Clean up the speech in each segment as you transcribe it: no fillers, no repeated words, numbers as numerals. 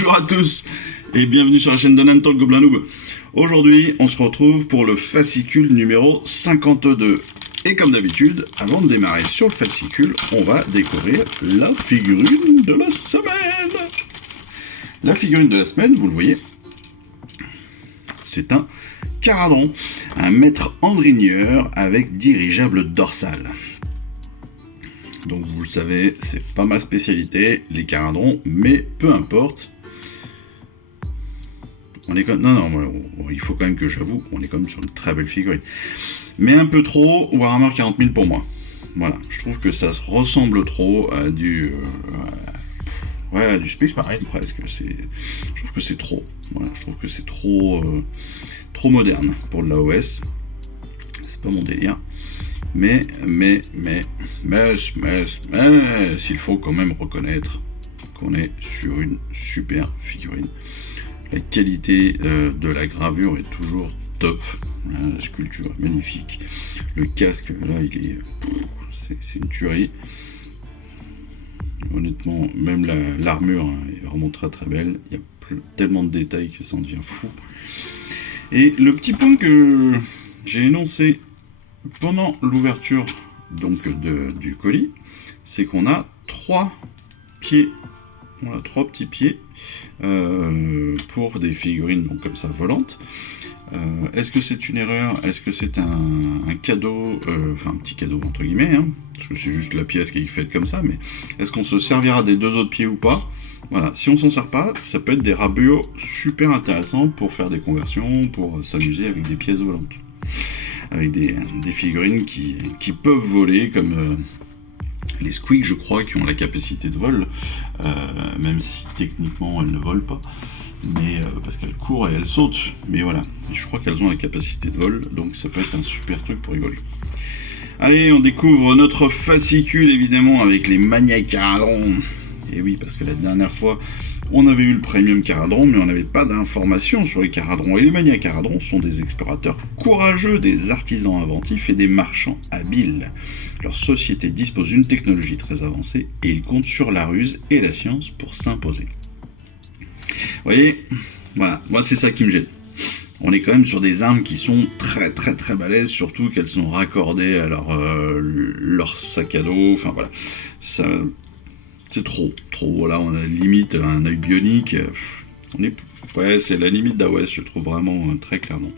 Bonjour à tous et bienvenue sur la chaîne de Nantan le Gobelin Noob. Aujourd'hui, on se retrouve pour le fascicule numéro 52. Et comme d'habitude, avant de démarrer sur le fascicule, on va découvrir la figurine de la semaine. La figurine de la semaine, vous le voyez, c'est un Caradron, un maître endrigneur avec dirigeable dorsal. Donc vous le savez, c'est pas ma spécialité, les Caradrons, mais peu importe. On est comme... Non, il faut quand même que j'avoue, on est quand même sur une très belle figurine. Mais un peu trop, Warhammer 40 000 pour moi. Voilà, je trouve que ça ressemble trop à du Space Marine presque. Je trouve que c'est trop. Voilà, je trouve que c'est trop moderne pour de l'AOS. C'est pas mon délire. Mais, s'il faut quand même reconnaître qu'on est sur une super figurine. La qualité de la gravure est toujours top. La sculpture est magnifique. Le casque, là, c'est une tuerie. Honnêtement, même l'armure est vraiment très très belle. Il y a tellement de détails que ça en devient fou. Et le petit point que j'ai énoncé pendant l'ouverture donc du colis, c'est qu'on a 3 pieds. On a 3 petits pieds pour des figurines donc comme ça volantes. Est-ce que c'est une erreur? Est-ce que c'est un cadeau, enfin un petit cadeau entre guillemets, hein, parce que c'est juste la pièce qui est faite comme ça, mais est-ce qu'on se servira des 2 autres pieds ou pas? Voilà, si on s'en sert pas, ça peut être des rabots super intéressants pour faire des conversions, pour s'amuser avec des pièces volantes. Avec des figurines qui peuvent voler comme les Squeak, je crois, qui ont la capacité de vol, même si techniquement elles ne volent pas, mais parce qu'elles courent et elles sautent, mais voilà, je crois qu'elles ont la capacité de vol, donc ça peut être un super truc pour rigoler. Allez, on découvre notre fascicule évidemment avec les Maniacs Caradron. Et oui, parce que la dernière fois, on avait eu le Premium Caradron, mais on n'avait pas d'informations sur les Caradrons. Et les Maniacs Caradron sont des explorateurs courageux, des artisans inventifs et des marchands habiles. Leur société dispose d'une technologie très avancée et ils comptent sur la ruse et la science pour s'imposer. Vous voyez, voilà, moi c'est ça qui me gêne. On est quand même sur des armes qui sont très très très balèzes, surtout qu'elles sont raccordées à leur sac à dos, enfin voilà. Ça... C'est trop. Là, on a limite un œil bionique. Ouais, c'est la limite d'AOS, je trouve vraiment très clairement.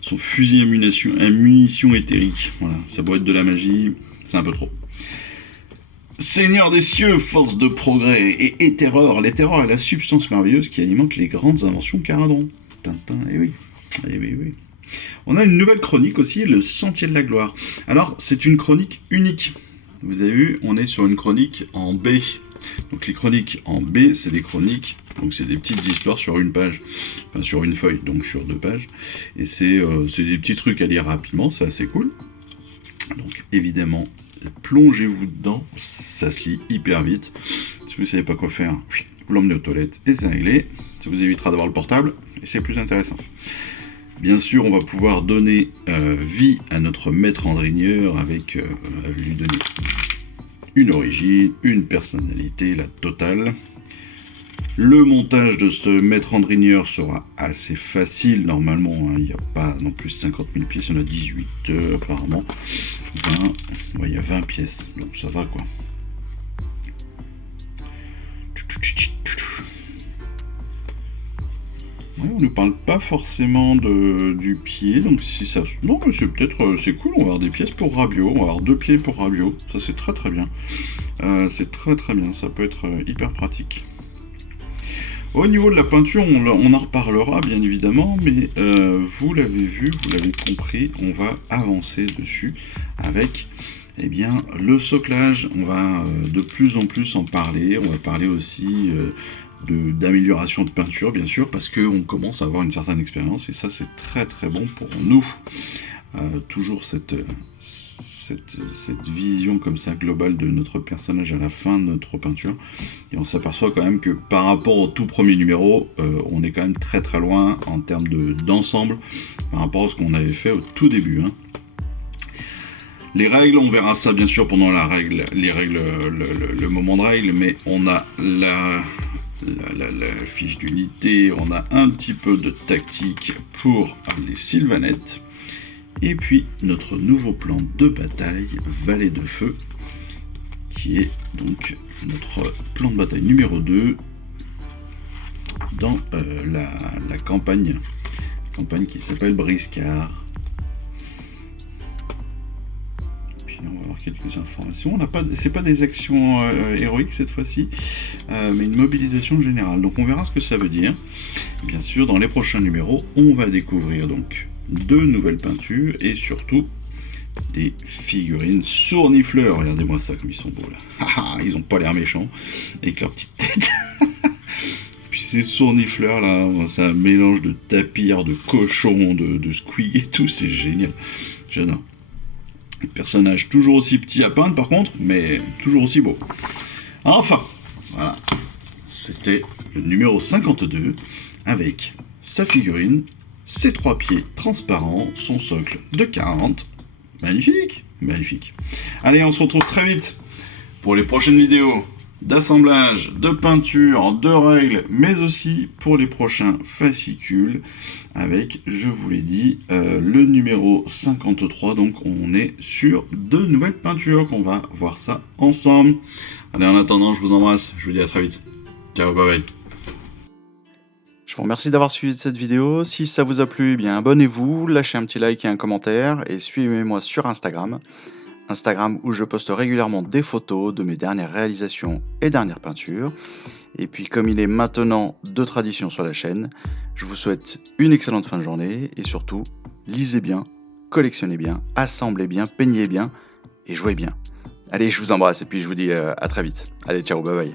Son fusil à munitions éthérique. Voilà, sa boîte de la magie, c'est un peu trop. Seigneur des cieux, force de progrès et terreur. Les terreurs est la substance merveilleuse qui alimente les grandes inventions Caradron. Tintin, eh oui. On a une nouvelle chronique aussi, le Sentier de la Gloire. Alors, c'est une chronique unique. Vous avez vu, on est sur une chronique en B. Donc les chroniques en B, c'est des chroniques, donc c'est des petites histoires sur une page, enfin sur une feuille, donc sur 2 pages. Et c'est des petits trucs à lire rapidement, c'est assez cool. Donc évidemment, plongez-vous dedans, ça se lit hyper vite. Si vous ne savez pas quoi faire, vous l'emmenez aux toilettes et c'est réglé. Ça vous évitera d'avoir le portable et c'est plus intéressant. Bien sûr, on va pouvoir donner vie à notre maître endrigneur avec lui donner une origine, une personnalité, la totale. Le montage de ce maître endrigneur sera assez facile normalement. Il n'y a pas non plus 50 000 pièces, il y en a 18 apparemment. 20, il y a 20 pièces, donc ça va quoi. Ouais, on ne parle pas forcément du pied, donc si ça... Non, mais c'est cool, on va avoir des pièces pour Rabio, on va avoir 2 pieds pour Rabio, ça c'est très très bien. C'est très très bien, ça peut être hyper pratique. Au niveau de la peinture, on en reparlera bien évidemment, mais vous l'avez vu, vous l'avez compris, on va avancer dessus avec le soclage. On va de plus en plus en parler, on va parler aussi... d'amélioration de peinture bien sûr parce qu'on commence à avoir une certaine expérience et ça c'est très très bon pour nous. Toujours cette vision comme ça globale de notre personnage à la fin de notre peinture et on s'aperçoit quand même que par rapport au tout premier numéro on est quand même très très loin en termes d'ensemble par rapport à ce qu'on avait fait au tout début, hein. Les règles, on verra ça bien sûr pendant le moment de règles, mais on a la fiche d'unité, on a un petit peu de tactique pour les sylvanettes. Et puis notre nouveau plan de bataille, Vallée de Feu, qui est donc notre plan de bataille numéro 2 dans la campagne qui s'appelle Briscard. Puis là, on va avoir quelques informations. C'est pas des actions héroïques cette fois-ci, mais une mobilisation générale. Donc on verra ce que ça veut dire. Bien sûr, dans les prochains numéros, on va découvrir donc 2 nouvelles peintures et surtout des figurines sournifleurs. Regardez-moi ça comme ils sont beaux là. Ils ont pas l'air méchants avec leur petite tête. Puis ces sournifleurs là, c'est un mélange de tapirs, de cochons, de squig et tout, c'est génial. J'adore. Personnage toujours aussi petit à peindre par contre, mais toujours aussi beau. Enfin, voilà. C'était le numéro 52 avec sa figurine, ses 3 pieds transparents, son socle de 40. Magnifique, magnifique. Allez, on se retrouve très vite pour les prochaines vidéos d'assemblage, de peinture, de règles, mais aussi pour les prochains fascicules avec, je vous l'ai dit, le numéro 53. Donc on est sur 2 nouvelles peintures qu'on va voir ça ensemble. Allez, en attendant, je vous embrasse, je vous dis à très vite. Ciao, bye bye. Je vous remercie d'avoir suivi cette vidéo. Si ça vous a plu, eh bien abonnez-vous, lâchez un petit like et un commentaire et suivez-moi sur Instagram. Instagram où je poste régulièrement des photos de mes dernières réalisations et dernières peintures. Et puis comme il est maintenant de tradition sur la chaîne, je vous souhaite une excellente fin de journée et surtout, lisez bien, collectionnez bien, assemblez bien, peignez bien et jouez bien. Allez, je vous embrasse et puis je vous dis à très vite. Allez, ciao, bye bye.